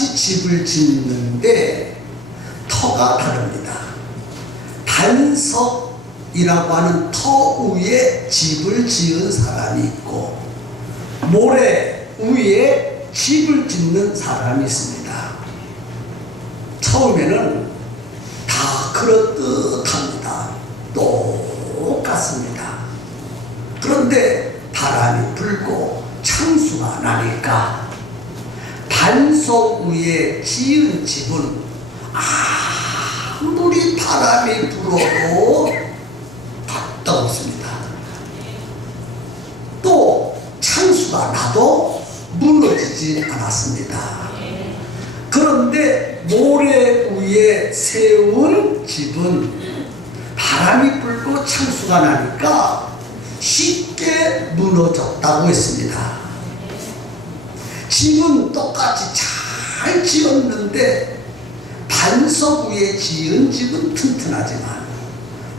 똑같이 집을 짓는데 터가 다릅니다. 반석이라고 하는 터 위에 집을 지은 사람이 있고 모래 위에 집을 짓는 사람이 있습니다. 처음에는 다 그렇듯합니다. 똑같습니다. 그런데 바람이 불고 창수가 나니까 반석 위에 지은 집은 아무리 바람이 불어도 가까웠습니다. 또 창수가 나도 무너지지 않았습니다. 그런데 모래 위에 세운 집은 바람이 불고 창수가 나니까 쉽게 무너졌다고 했습니다. 집은 똑같이 잘 지었는데 반석 위에 지은 집은 튼튼하지만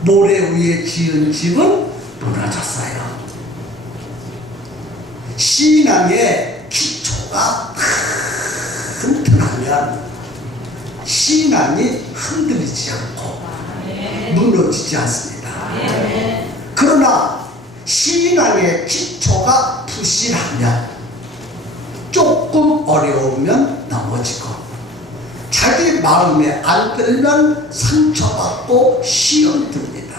모래 위에 지은 집은 무너졌어요. 신앙의 기초가 튼튼하면 신앙이 흔들리지 않고 무너지지 않습니다. 그러나 신앙의 기초가 부실하면 조금 어려우면 넘어지고 자기 마음에 안 들면 상처받고 시험 듭니다.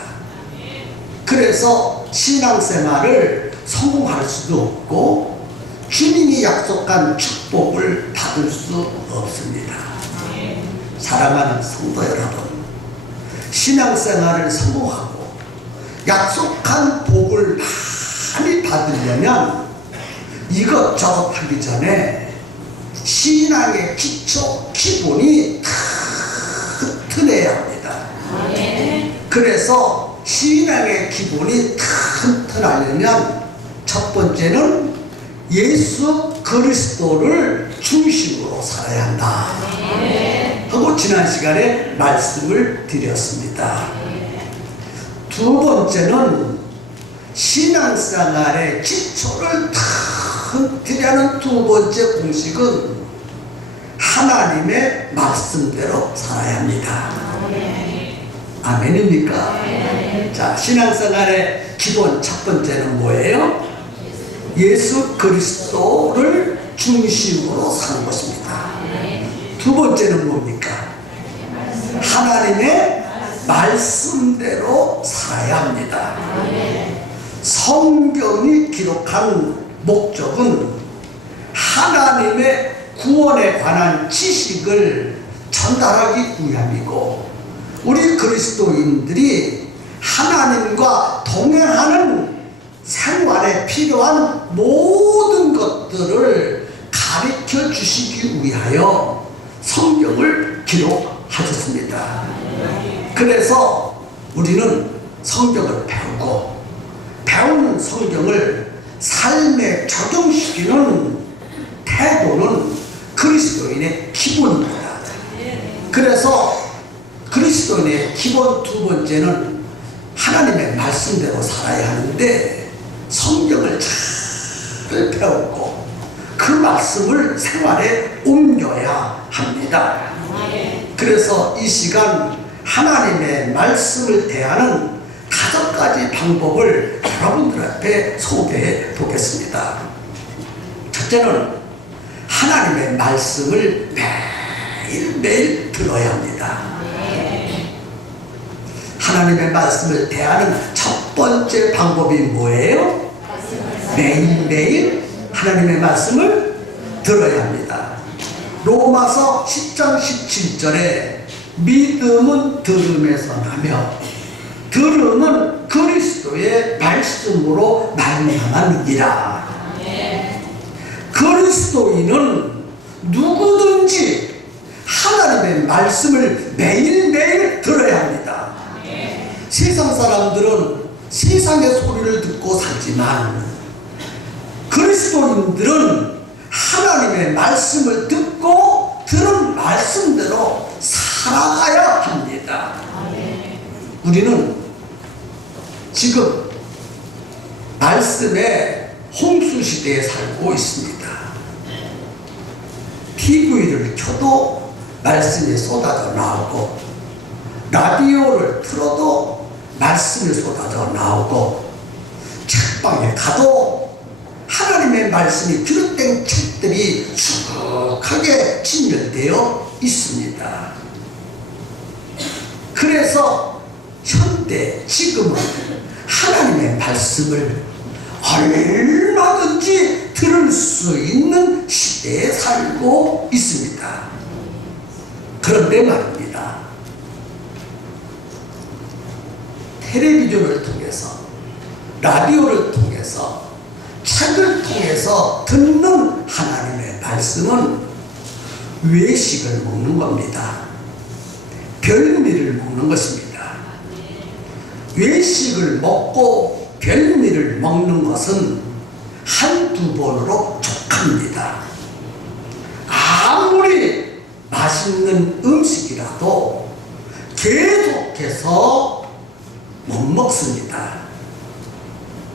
그래서 신앙생활을 성공할 수도 없고 주님이 약속한 축복을 받을 수 없습니다. 사랑하는 성도 여러분, 신앙생활을 성공하고 약속한 복을 많이 받으려면 이것저것 하기 전에 신앙의 기초, 기본이 튼튼해야 합니다. 그래서 신앙의 기본이 튼튼하려면 첫 번째는 예수 그리스도를 중심으로 살아야 한다 하고 지난 시간에 말씀을 드렸습니다. 두 번째는 신앙생활의 기초를 튼튼히 하는 두 번째 공식은 하나님의 말씀대로 살아야 합니다. 아멘입니까? 자, 신앙생활의 기본 첫 번째는 뭐예요? 예수 그리스도를 중심으로 사는 것입니다. 두 번째는 뭡니까? 하나님의 말씀대로 살아야 합니다. 성경이 기록한 목적은 하나님의 구원에 관한 지식을 전달하기 위함이고 우리 그리스도인들이 하나님과 동행하는 생활에 필요한 모든 것들을 가르쳐 주시기 위하여 성경을 기록하셨습니다. 그래서 우리는 성경을 배우고 배운 성경을 삶에 적용시키는 태도는 그리스도인의 기본입니다. 그래서 그리스도인의 기본 두 번째는 하나님의 말씀대로 살아야 하는데 성경을 잘 배우고 그 말씀을 생활에 옮겨야 합니다. 그래서 이 시간 하나님의 말씀을 대하는 5가지 방법을 여러분들 앞에 소개해 보겠습니다. 첫째는 하나님의 말씀을 매일매일 들어야 합니다. 하나님의 말씀을 대하는 첫 번째 방법이 뭐예요? 매일매일 하나님의 말씀을 들어야 합니다. 로마서 10장 17절에 믿음은 들음에서 나며 들음은 그리스도의 말씀으로 말미암았느니라. 그리스도인은 누구든지 하나님의 말씀을 매일매일 들어야 합니다. 세상 사람들은 세상의 소리를 듣고 살지만 그리스도인들은 하나님의 말씀을 듣고 들은 말씀대로 살아가야 합니다. 우리는 지금 말씀의 홍수 시대에 살고 있습니다. TV를 켜도 말씀이 쏟아져 나오고, 라디오를 틀어도 말씀이 쏟아져 나오고, 책방에 가도 하나님의 말씀이 비롯된 책들이 수북하게 진열되어 있습니다. 그래서 현대 지금은 하나님의 말씀을 얼마든지 들을 수 있는 시대에 살고 있습니다. 그런데 말입니다, 텔레비전을 통해서, 라디오를 통해서, 책을 통해서 듣는 하나님의 말씀은 외식을 먹는 겁니다. 별미를 먹는 것입니다. 외식을 먹고 별미를 먹는 것은 한두 번으로 족합니다. 아무리 맛있는 음식이라도 계속해서 못 먹습니다.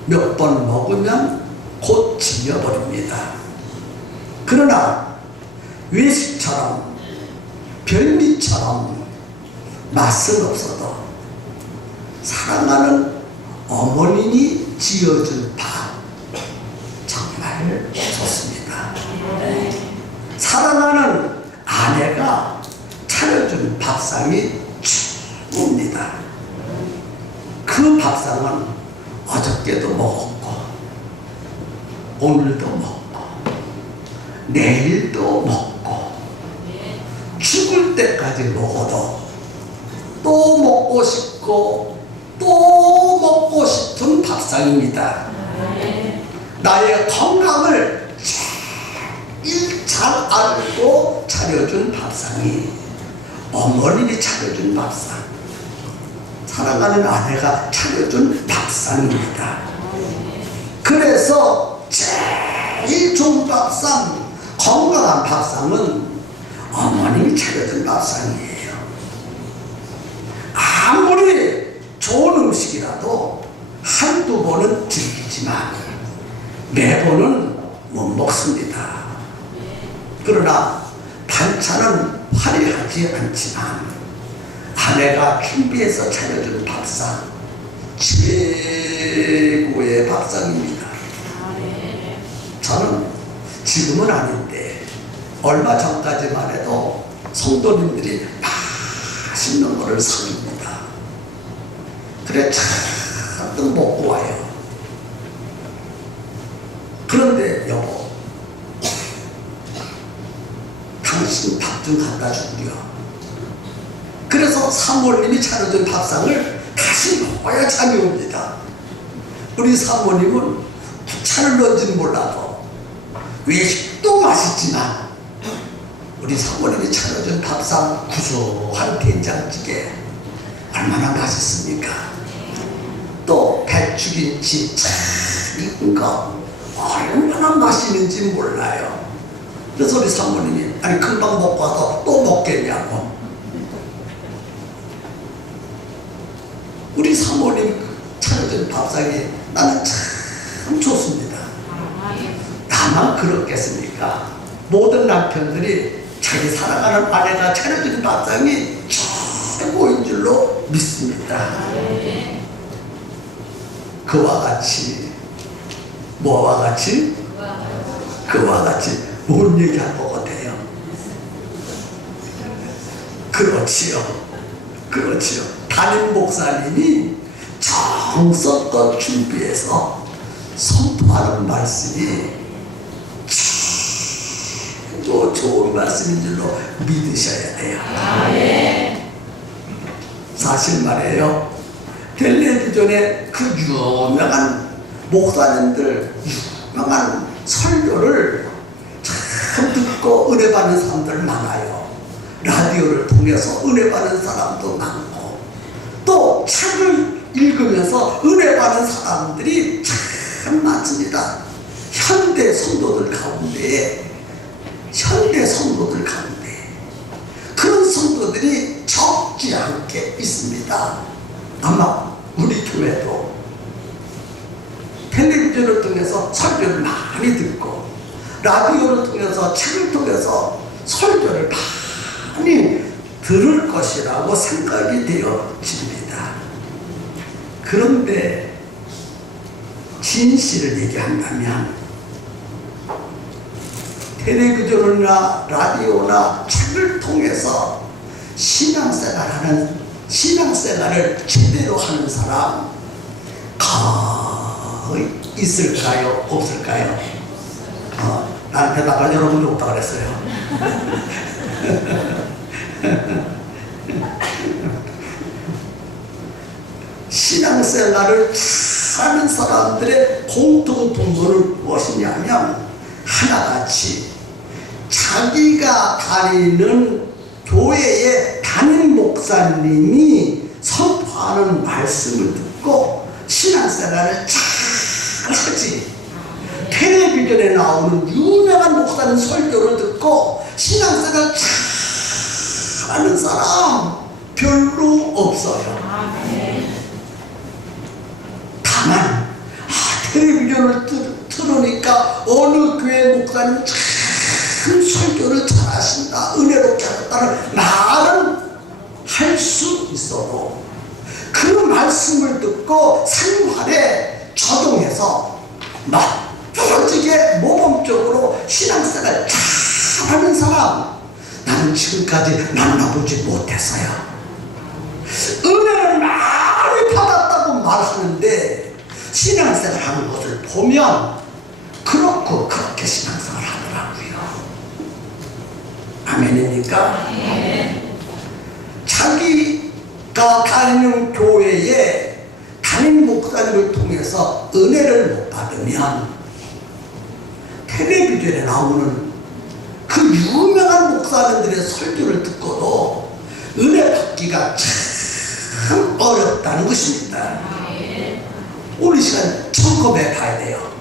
몇 번 먹으면 곧 질려버립니다. 그러나 외식처럼 별미처럼 맛은 없어도 사랑하는 어머님이 지어준 밥 정말 좋습니다. 사랑하는 아내가 차려준 밥상이 최고입니다. 그 밥상은 어저께도 먹었고 오늘도 먹고 내일도 먹고 죽을 때까지 먹어도 또 먹고 싶고 또 먹고 싶은 밥상입니다. 나의 건강을 제일 잘 알고 차려준 밥상이 어머님이 차려준 밥상, 사랑하는 아내가 차려준 밥상입니다. 그래서 제일 좋은 밥상, 건강한 밥상은 어머님이 차려준 밥상이에요. 아무리 좋은 음식이라도 한두 번은 즐기지만 매번은 못 먹습니다. 그러나 반찬은 화려하지 않지만 아내가 준비해서 차려준 밥상, 최고의 밥상입니다. 저는 지금은 아닌데 얼마 전까지만 해도 성도님들이 맛있는 거를 사줍니다. 그래 잔뜩 먹고 와요. 그런데 여보, 당신 밥 좀 갖다 주구려. 그래서 사모님이 차려준 밥상을 다시 먹어야 잠이 옵니다. 우리 사모님은 차를 넣은지는 몰라도 외식도 맛있지만 우리 사모님이 차려준 밥상, 구수한 된장찌개 얼마나 맛있습니까? 또 배추김치 참 익은 거 얼마나 맛있는지 몰라요. 그래서 우리 사모님이 아니 금방 먹고 와서 또 먹겠냐고. 우리 사모님 차려준 밥상이 나는 참 좋습니다. 나만 그렇겠습니까? 모든 남편들이 자기 사랑하는 아내가 차려준 밥상이 최고인 줄로 믿습니다. 그와 같이, 뭐와 같이? 그와 같이 뭔 얘기할 것 같아요? 그렇지요. 그렇지요. 담임 목사님이 정성껏 준비해서 선포하는 말씀이 최고 좋은 말씀인 줄로 믿으셔야 돼요. 사실 말이에요. 텔레비전에 그 유명한 목사님들 유명한 설교를 참 듣고 은혜 받는 사람들 많아요. 라디오를 통해서 은혜 받는 사람도 많고 또 책을 읽으면서 은혜 받는 사람들이 참 많습니다. 현대 성도들 가운데 그런 성도들이 적지 않게 있습니다. 아마 우리 교회도 텔레비전을 통해서 설교를 많이 듣고 라디오를 통해서 책을 통해서 설교를 많이 들을 것이라고 생각이 되어집니다. 그런데 진실을 얘기한다면 텔레비전이나 라디오나 책을 통해서 신앙생활을 제대로 하는 사람 거의 있을까요? 없을까요? 나는 대답할 여러분이 없다고 그랬어요. 신앙생활을 하는 사람들의 공통분모는 무엇이냐면 하나같이 자기가 다니는 교회의 담임 목사님이 선포하는 말씀을 듣고 신앙생활을 잘 하지, 텔레비전에 나오는 유명한 목사님 설교를 듣고 신앙생활을 잘 하는 사람 별로 없어요. 다만 텔레비전을 틀으니까 어느 교회 목사님 참 설교를 잘하신다, 은혜롭게 하셨다는 말은 할 수 있어도 그 말씀을 듣고 생활에 적용해서 멋지게 모범적으로 신앙생활 잘하는 사람 나는 지금까지 만나보지 못했어요. 은혜를 많이 받았다고 말하는데 신앙생활 하는 것을 보면 그렇게 신앙생활 하더라고요. 아멘입니까? 자기가 다니는 교회에 담임 목사님을 통해서 은혜를 못 받으면 텔레비전에 나오는 그 유명한 목사님들의 설교를 듣고도 은혜 받기가 참 어렵다는 것입니다. 우리 시간 점검해 봐야 돼요.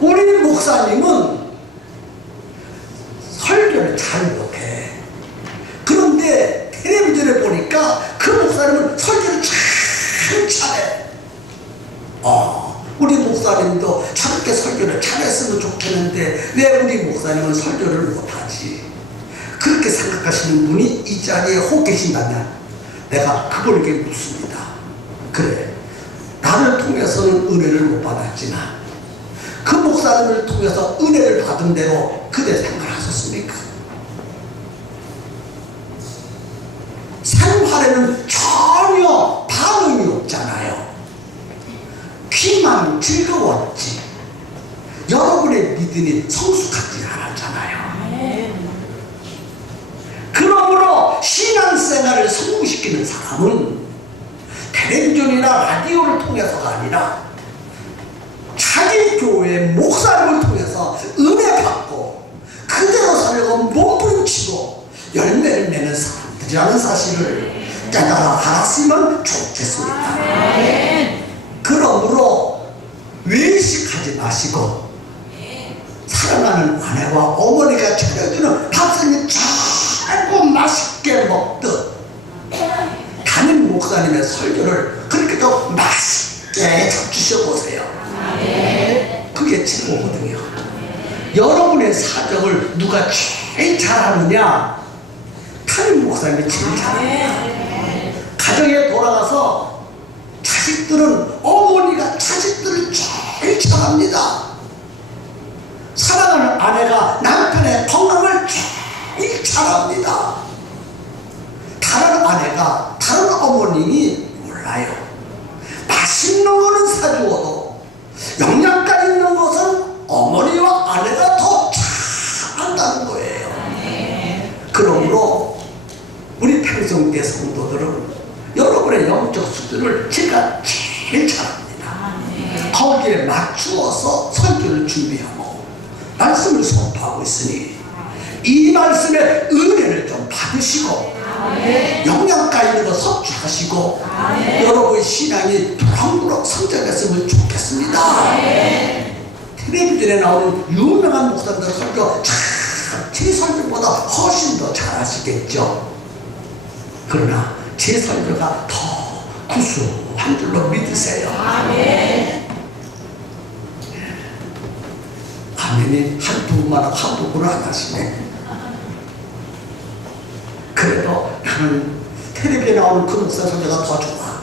우리 목사님은 설교를 잘 못해. 그런데 텔레비전에 보니까 그 목사님은 설교를 참 잘해. 우리 목사님도 저렇게 설교를 잘했으면 좋겠는데 왜 우리 목사님은 설교를 못하지? 그렇게 생각하시는 분이 이 자리에 혹 계신다면 내가 그분에게 묻습니다. 그래, 나를 통해서는 은혜를 못 받았지만 그 목사님을 통해서 은혜를 받은 대로 그대 생각하셨습니까? 생활에는 전혀 반응이 없잖아요. 귀만 즐거웠지 여러분의 믿음이 성숙하지 않았잖아요. 그러므로 신앙생활을 성공시키는 사람은 텔레비전이나 라디오를 통해서가 아니라 자기 교회 목사님을 통해서 은혜 받고 그대로 살려고 몸부림치고 열매를 내는 사람들이라는 사실을 깨달아 알았으면 좋겠습니다. 그러므로 외식하지 마시고 사랑하는 아내와 어머니가 차려주는 밥상을 잘고 맛있게 먹듯 담임 목사님의 설교를 그렇게 더 맛있게 잡수셔보세요. 그게 최고거든요. 여러분의 사정을 누가 제일 잘하느냐? 담임 목사님이 제일 잘합니다. 가정에 돌아가서 자식들은 어머니가 자식들을 제일 잘합니다. 사랑하는 아내가 남편의 건강을 제일 잘합니다. 다른 아내가 다른 어머님이 몰라요. 맛있는 거는 사주어도 영양가 있는 것은 어머니와 아내가 더 잘한다는 거예요. 그러므로 우리 평성대 성도들은 여러분의 영적 수준을 제가 제일 잘합니다. 거기에 맞추어서 설교를 준비하고 말씀을 선포하고 있으니 이 말씀의 은혜를 좀 받으시고 영양가 있는 거 섭취하시고 여러분의 신앙이 무럭무럭 성장했으면 좋겠습니다. 텔레비전에 나오는 유명한 목사님들 설교 제 설교보다 훨씬 더 잘하시겠죠. 그러나 제 설교가 더 구수한 줄로 믿으세요. 아멘이 한두 분만 안 하시네. 그래도 나는 텔레비에 나오는 그 목사 설교가 더 좋아.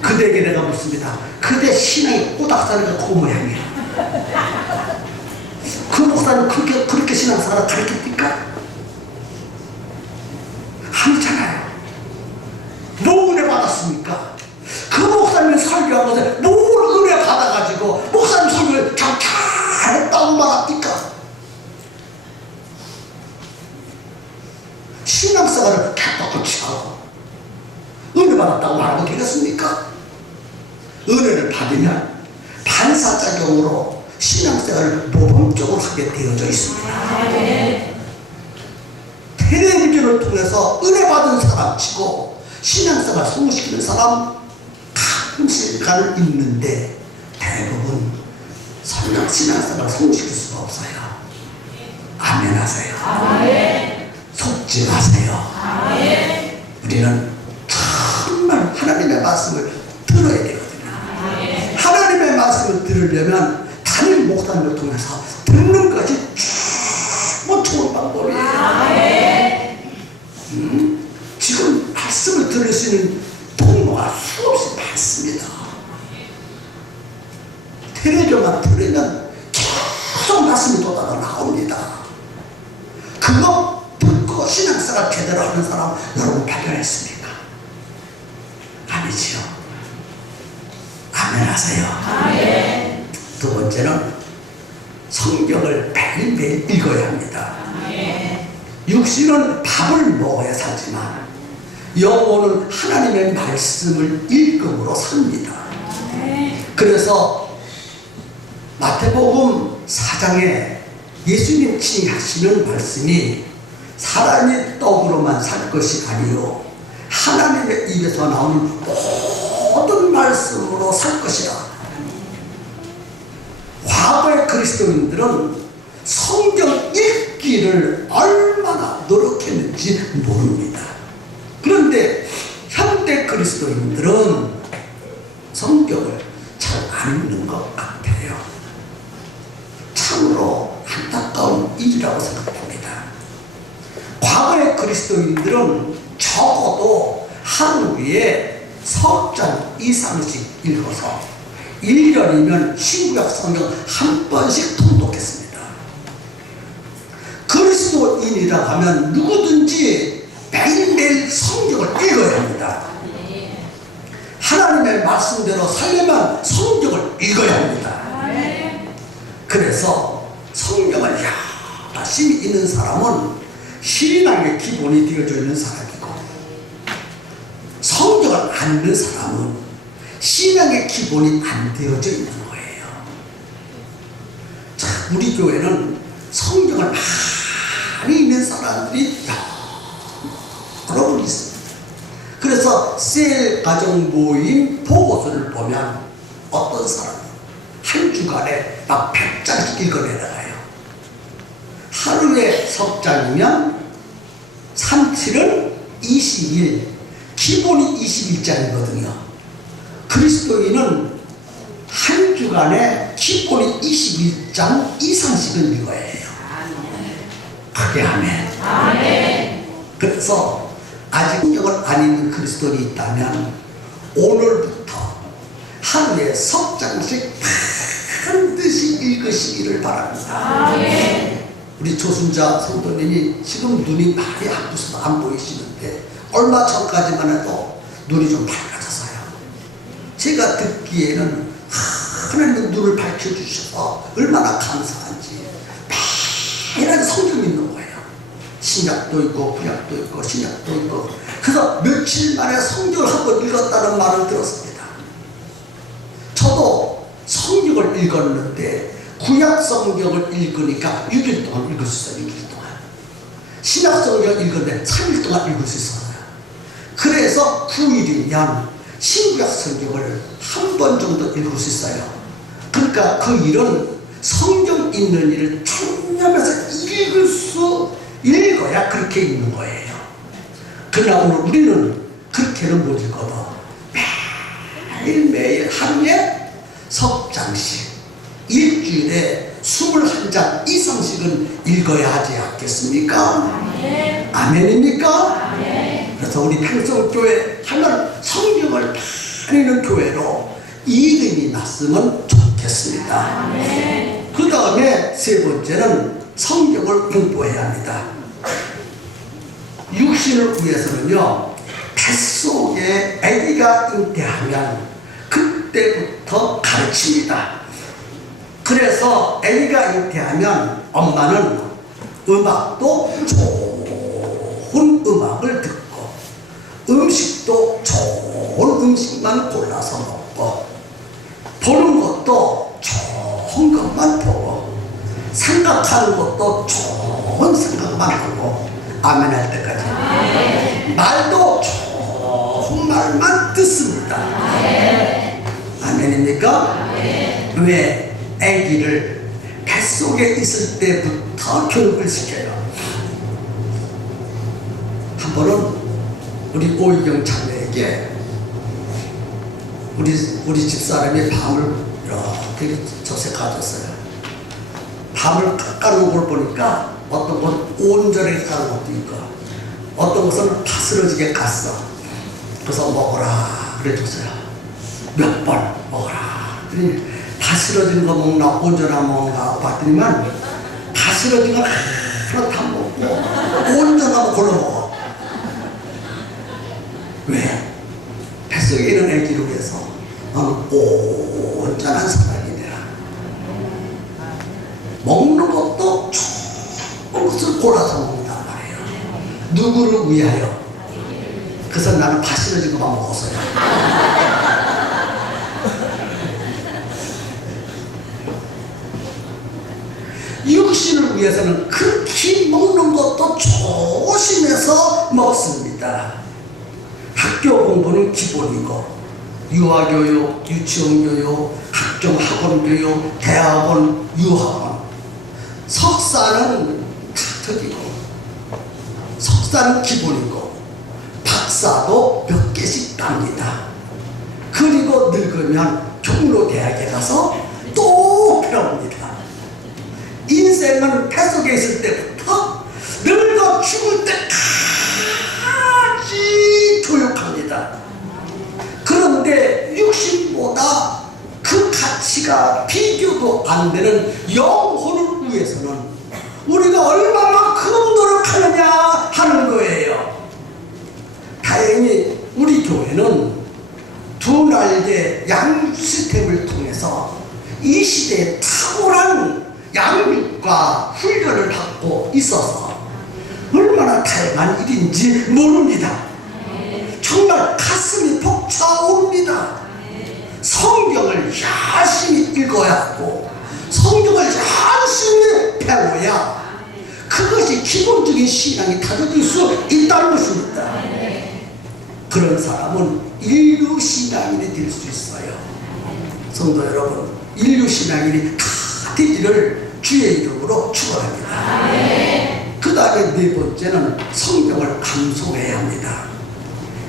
그대에게 내가 묻습니다. 그대 신앙이 꼬닥사리가 그 모양이야. 그 목사는 그렇게 신앙생활을 가르칩니까? 아니잖아요. 뭐 은혜 받았습니까? 그 목사님이 설교한 것에 뭘 은혜 받아가지고 목사님 설교를 잘했다고 말합니까? 신앙생활을 개떡같이 하고 은혜 받았다고 말하면 되겠습니까? 은혜를 받으면 반사작용으로 신앙생활을 모범적으로 하게 되어져 있습니다. 텔레비전을 통해서 은혜 받은 사람 치고 신앙생활 성공시키는 사람 가끔씩 있는데 대부분 신앙생활 성공시킬 수가 없어요. 아멘 하세요. 속지 마세요. 우리는 정말 하나님의 말씀을 들어야 되거든요. 하나님의 말씀을 들으려면 담임 목사님을 통해서 듣는 것이 뭐 좋은 방법이에요. 지금 말씀을 들을 수 있는 통로가 수없이 많습니다. 텔레비전만 들으면 계속 말씀이 쏟아져 나옵니다. 그거 듣고 신앙생활 제대로 하는 사람 여러분 발견했습니까? 아니지요. 아멘 하세요. 두 번째는 성경을 매일매일 읽어야 합니다. 육신은 밥을 먹어야 살지만 영혼은 하나님의 말씀을 읽음으로 삽니다. 그래서 마태복음 4장에 예수님 친히 하시는 말씀이 사람이 떡으로만 살 것이 아니요 하나님의 입에서 나오는 모든 말씀으로 살 것이다. 과거의 그리스도인들은 성경 읽기를 얼마나 노력했는지 모릅니다. 그런데 현대 그리스도인들은 성경을 잘 안 읽는 것 같아요. 참으로 안타까운 일이라고 생각합니다. 과거의 그리스도인들은 적어도 하루에 석 장 이상씩 읽어서 1년이면 신구약 성경 한 번씩 통독했습니다. 그리스도인이라고 하면 누구든지 매일매일 성경을 읽어야 합니다. 하나님의 말씀대로 살려면 성경을 읽어야 합니다. 그래서 성경을 열심히 읽는 사람은 신앙의 기본이 되어져 있는 사람이고, 성경을 안 읽는 사람은 신앙의 기본이 안 되어져 있는 거예요. 자, 우리 교회는 성경을 많이 읽는 사람들이 여러 분 있습니다. 그래서 셀 가정 모임 보고서를 보면 어떤 사람이 한 주간에 막 100장씩 읽어내나가요. 하루에 석 장이면 3, 7은 20일, 기본이 21장이거든요. 그리스도인은 한 주간에 기본이 21장 이상씩은 읽어야 해요. 그게 아멘. 그래서 아직 성경을 안 읽는 그리스도인이 있다면 오늘부터 하루에 석 장씩 반드시 읽으시기를 바랍니다. 우리 조순자 성도님이 지금 눈이 많이 아프셔서 안 보이시는데 얼마 전까지만 해도 눈이 좀 밝아졌어요. 제가 듣기에는 하나님의 눈을 밝혀주셔서 얼마나 감사한지 매일 성경 읽는 거예요. 신약도 있고 구약도 있고 신약도 있고. 그래서 며칠 만에 성경을 한번 읽었다는 말을 들었습니다. 저도 성경을 읽었는데 구약 성경을 읽으니까 6일 동안 읽을 수 있어요. 6일 동안. 신약 성경을 읽었는데 3일 동안 읽을 수 있어요. 그래서 9일이면 신구약 성경을 한 번 정도 읽을 수 있어요. 그러니까 그 일은 성경 읽는 일을 참념해서 읽어야 그렇게 읽는 거예요. 그러나 오늘 우리는 그렇게는 못 읽어도 매일매일 하루에 석 장씩 일주일에 21장 이상씩은 읽어야 하지 않겠습니까? 아멘입니까? 그래서 우리 평성교회 하면 성경을 다니는 교회로 이름이 났으면 좋겠습니다. 그 다음에 세 번째는 성경을 공부해야 합니다. 육신을 위해서는요, 뱃속에 아기가 잉태하면 그때부터 가르칩니다. 그래서 아기가 잉태하면 엄마는 음악도 좋은 음악을 듣고 음식도 좋은 음식만 골라서 먹고 보는 것도 좋은 것만 보고 생각하는 것도 좋은 생각만 하고 아멘 할 때까지 말도 좋은 말만 듣습니다. 아멘입니까? 왜? 아기를 뱃속에 있을 때부터 교육을 시켜요. 한 번은 우리 오희경 자매에게 우리 집사람이 밤을 이렇게 젖에 가졌어요. 밤을 깎아놓은 걸 보니까 어떤 건 온전하게 가는 것도 있고 어떤 것은 파스러지게 갔어. 그래서 먹어라 그래줬어요. 몇 번 먹어라. 그러니 파스러진 거 먹나 온전한 먹나 봤더니만 파스러진 거 하나 다 먹고 온전한 거 골라 먹어. 왜? 뱃속에 있는 애기를 위해서 나는 온전한 사람이 되라. 먹는 것도 좋은 것을 골라서 먹는단 말이에요. 누구를 위하여? 그래서 나는 파스러진 것만 먹었어요. 육신을 위해서는 극히 먹는 것도 조심해서 먹습니다. 학교 공부는 기본이고 유아교육, 유치원교육, 학종학원교육, 대학원, 유학원 석사는 다특이고 석사는 기본이고 박사도 몇 개씩 땁니다. 그리고 늙으면 경로대학에 가서 또 배웁니다. 인생은 뱃속에 있을 때부터 늙어 죽을 때까지 교육합니다. 그런데 육신보다 그 가치가 비교도 안 되는 영혼을 위해서는 우리가 얼마만큼 노력하느냐 하는 거예요. 다행히 우리 교회는 두 날개 양육 시스템을 통해서 이 시대에 탁월한 양육과 훈련을 받고 있어서 얼마나 다양한 일인지 모릅니다. 정말 가슴이 벅차오릅니다. 성경을 열심히 읽어야 하고 성경을 열심히 배워야 그것이 기본적인 신앙이 다져질 수 있다는 것입니다. 그런 사람은 인류신앙인이 될 수 있어요. 성도 여러분, 인류신앙인이 다 되기를 주의 이름으로 축원합니다. 그 다음에 네 번째는 성경을 감속해야 합니다.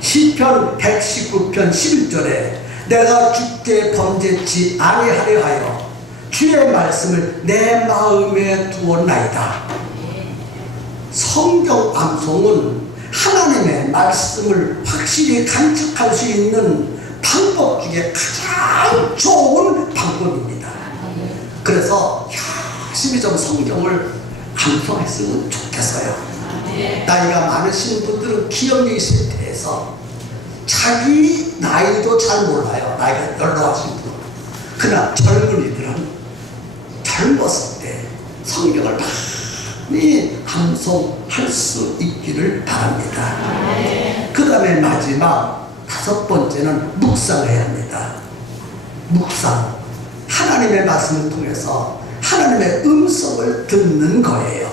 시편 119편 11절에 내가 주께 범죄치 아니하려 하여 주의 말씀을 내 마음에 두었나이다. 성경 암송은 하나님의 말씀을 확실히 간직할 수 있는 방법 중에 가장 좋은 방법입니다. 그래서 열심히 좀 성경을 암송했으면 좋겠어요. 나이가 많으신 분들은 기억력이 쇠퇴해서 자기 나이도 잘 몰라요. 나이가 연로하신 분. 그러나 젊은이들은 젊었을 때 성경을 많이 암송할 수 있기를 바랍니다. 그 다음에 마지막 다섯 번째는 묵상해야 합니다. 묵상. 하나님의 말씀을 통해서 하나님의 음성을 듣는 거예요.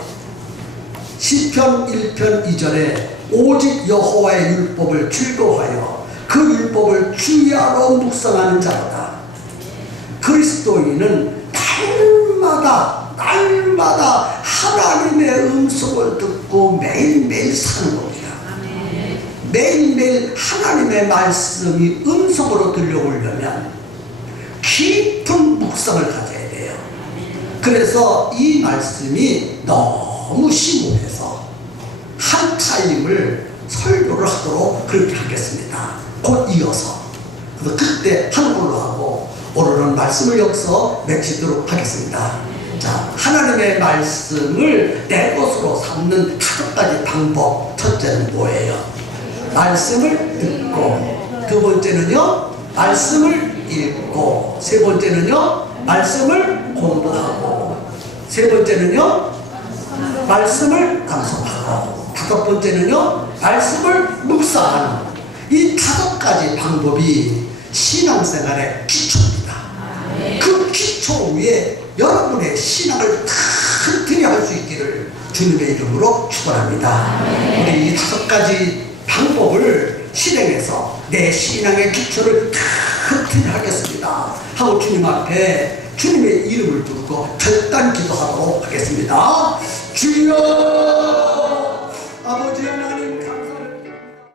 시편 1편 2절에 오직 여호와의 율법을 즐거워하여 그 율법을 주야로 묵상하는 자로다. 그리스도인은 날마다 하나님의 음성을 듣고 매일매일 사는 겁니다. 매일매일 하나님의 말씀이 음성으로 들려오려면 깊은 묵상을 가져야 돼요. 그래서 이 말씀이 너무 심오해서 목사님을 설교를 하도록 그렇게 하겠습니다. 곧 이어서. 그래서 그때 하는 걸로 하고 오늘은 말씀을 여기서 맺히도록 하겠습니다. 자, 하나님의 말씀을 내 것으로 삼는 5가지 방법. 첫째는 뭐예요? 말씀을 듣고, 두 번째는요 말씀을 읽고, 세 번째는요 말씀을 공부하고, 세 번째는요 말씀을 감상하고, 다섯 번째는요 말씀을 묵상하는 이 5가지 방법이 신앙생활의 기초입니다. 그 기초 위에 여러분의 신앙을 튼튼히 할 수 있기를 주님의 이름으로 축원합니다. 우리 이 5가지 방법을 실행해서 내 신앙의 기초를 튼튼히 하겠습니다 하고 주님 앞에 주님의 이름을 부르고 결단 기도하도록 하겠습니다. 주여